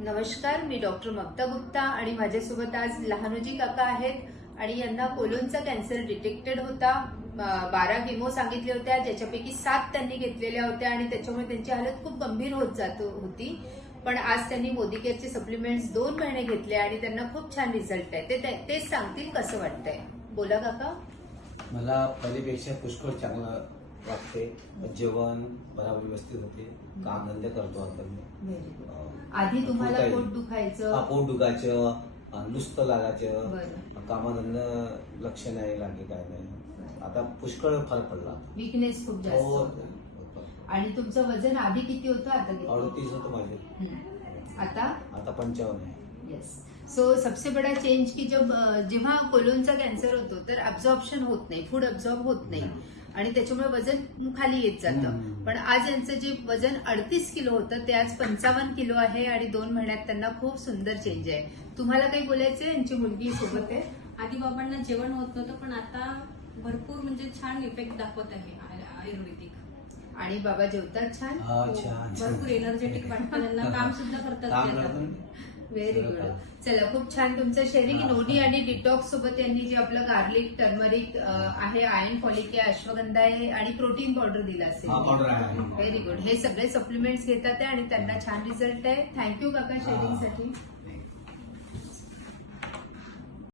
नमस्कार, मी डॉक्टर ममता गुप्ता आणि माझ्यासोबत आज लहानोजी काका आहेत आणि यांना कोलोनचा कॅन्सर डिटेक्टेड होता. 12 किमो सांगितल्या होत्या, ज्याच्यापैकी 7 त्यांनी घेतलेल्या होत्या आणि त्याच्यामुळे त्यांची हालत खूप गंभीर होत जात होती. पण आज त्यांनी मोदी केअरचे सप्लिमेंट्स 2 महिने घेतले आणि त्यांना खूप छान रिझल्ट आहे. तेच सांगतील कसं वाटतंय. बोला काका. मला पहिल्यापेक्षा पुष्कळ चांगलं वाटते. जेवण बरोबर व्यवस्थित होते, काम धंदे करतो आता मी. आधी तुम्हाला पोट दुखायचं, पोट दुखायचं, नुसतं लागायचं, कामधंदा लक्ष नाही लागे, काय नाही. आता पुष्कळ फरक पडला. वीकनेस खूप जास्त होतं. आणि तुमचं वजन आधी किती होतं, आता किती? 38 होतं माझे. आता 55 आहे. येस. सो सबसे बडा चेंज की जेव्हा कोलोनचा कॅन्सर होतो तर अब्झॉर्प्शन होत नाही, फूड अब्झॉर्ब होत नाही आणि त्याच्यामुळे वजन खाली येत जातं. पण आज यांचं जे वजन 38 किलो होतं ते आज 55 किलो आहे आणि 2 महिन्यात त्यांना खूप सुंदर चेंज आहे. तुम्हाला काही बोलायचंय? यांची मुलगी सोबत आहे. आधी बाबांना जेवण होत नव्हतं, पण आता भरपूर म्हणजे छान इफेक्ट दाखवत आहे आयुर्वेदिक. आणि बाबा जेवतात छान, भरपूर एनर्जेटिक वाटतं त्यांना, काम सुद्धा करतात. Very good. चला, खूप छान तुमचं शेअरिंग. नोनी आणि डिटॉक्स सोबत यांनी जे आपलं गार्लिक, टर्मरिक आहे, आयर्न फॉलिक आहे, अश्वगंधा आहे आणि प्रोटीन पावडर दिला असेल. Very good. हे सगळे सप्लिमेंट्स घेतात आणि त्यांना छान रिझल्ट आहे. थँक्यू काका शेअरिंगसाठी.